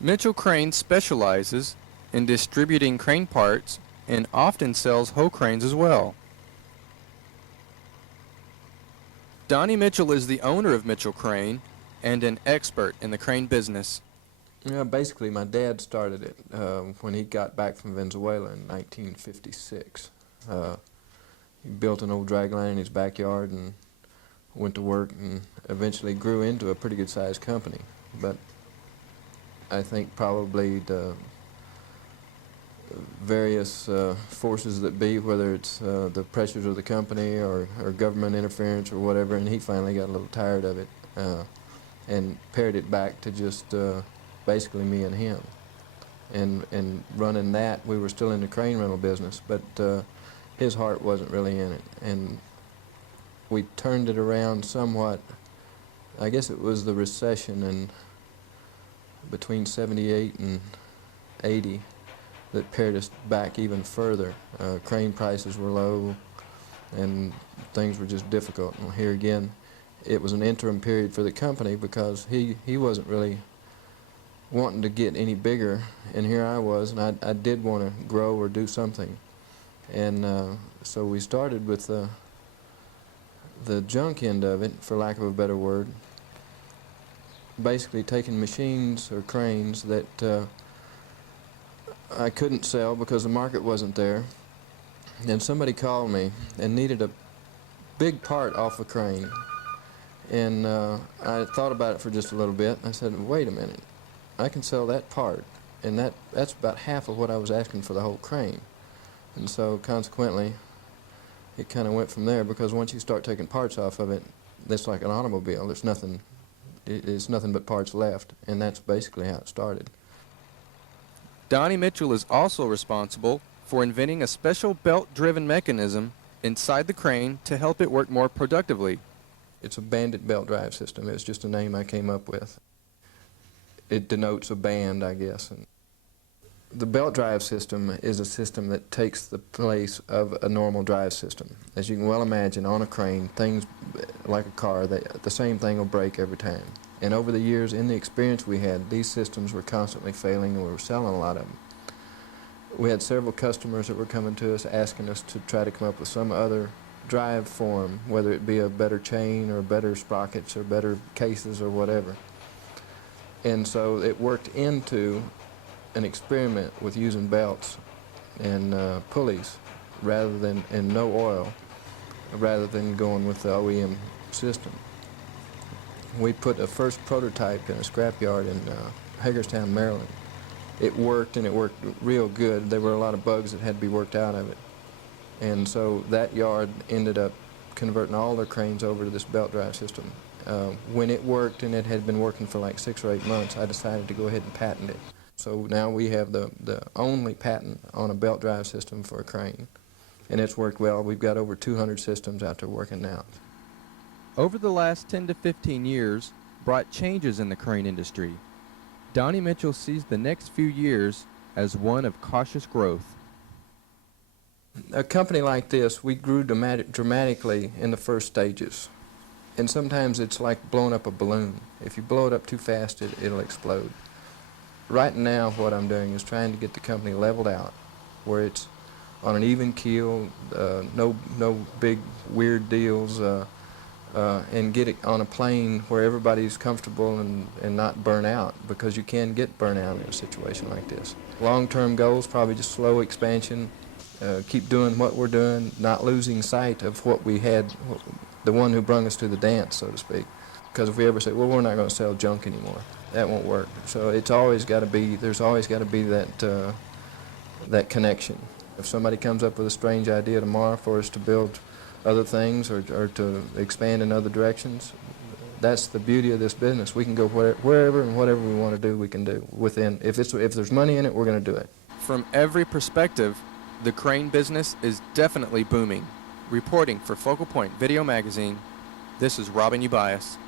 Mitchell Crane specializes in distributing crane parts and often sells whole cranes as well. Donnie Mitchell is the owner of Mitchell Crane and an expert in the crane business. Yeah, basically my dad started it when he got back from Venezuela in 1956. He built an old dragline in his backyard and went to work and eventually grew into a pretty good sized company. But I think probably the various forces that be, whether it's the pressures of the company or government interference or whatever, and he finally got a little tired of it and pared it back to just basically me and him. And running that, we were still in the crane rental business, but his heart wasn't really in it. And we turned it around somewhat. I guess it was the recession in between 78 and 80 that pared us back even further. Crane prices were low and things were just difficult. And here again, it was an interim period for the company because he wasn't really wanting to get any bigger, and here I was, and I did want to grow or do something. And so we started with the junk end of it, for lack of a better word, basically taking machines or cranes that I couldn't sell because the market wasn't there. And somebody called me and needed a big part off a crane. And I thought about it for just a little bit. I said, wait a minute, I can sell that part, and that's about half of what I was asking for the whole crane. And so consequently, it kind of went from there, because once you start taking parts off of it, it's like an automobile. There's nothing, it's nothing but parts left, and that's basically how it started. Donnie Mitchell is also responsible for inventing a special belt-driven mechanism inside the crane to help it work more productively. It's a bandit belt drive system. It's just a name I came up with. It denotes a band, I guess. And the belt drive system is a system that takes the place of a normal drive system. As you can well imagine, on a crane, things like a car, the same thing will break every time. And over the years, in the experience we had, these systems were constantly failing, and we were selling a lot of them. We had several customers that were coming to us asking us to try to come up with some other drive form, whether it be a better chain or better sprockets or better cases or whatever. And so it worked into an experiment with using belts and pulleys rather than, and no oil, rather than going with the OEM system. We put a first prototype in a scrapyard in Hagerstown, Maryland. It worked, and it worked real good. There were a lot of bugs that had to be worked out of it. And so that yard ended up converting all their cranes over to this belt drive system. When it worked, and it had been working for like 6 or 8 months, I decided to go ahead and patent it. So now we have the only patent on a belt drive system for a crane. And it's worked well. We've got over 200 systems out there working now. Over the last 10 to 15 years brought changes in the crane industry. Donnie Mitchell sees the next few years as one of cautious growth. A company like this, we grew dramatically in the first stages. And sometimes it's like blowing up a balloon. If you blow it up too fast, it'll explode. Right now, what I'm doing is trying to get the company leveled out, where it's on an even keel, no big weird deals, and get it on a plane where everybody's comfortable and not burn out, because you can get burnout in a situation like this. Long-term goals, probably just slow expansion, keep doing what we're doing, not losing sight of what we had, the one who brung us to the dance, so to speak. Because if we ever say, well, we're not going to sell junk anymore, that won't work. So it's always got to be, there's always got to be that, that connection. If somebody comes up with a strange idea tomorrow for us to build other things or to expand in other directions, that's the beauty of this business. We can go wherever and whatever we want to do, we can do. Within, if there's money in it, we're going to do it. From every perspective, the crane business is definitely booming. Reporting for Focal Point Video Magazine, this is Robin Ubias.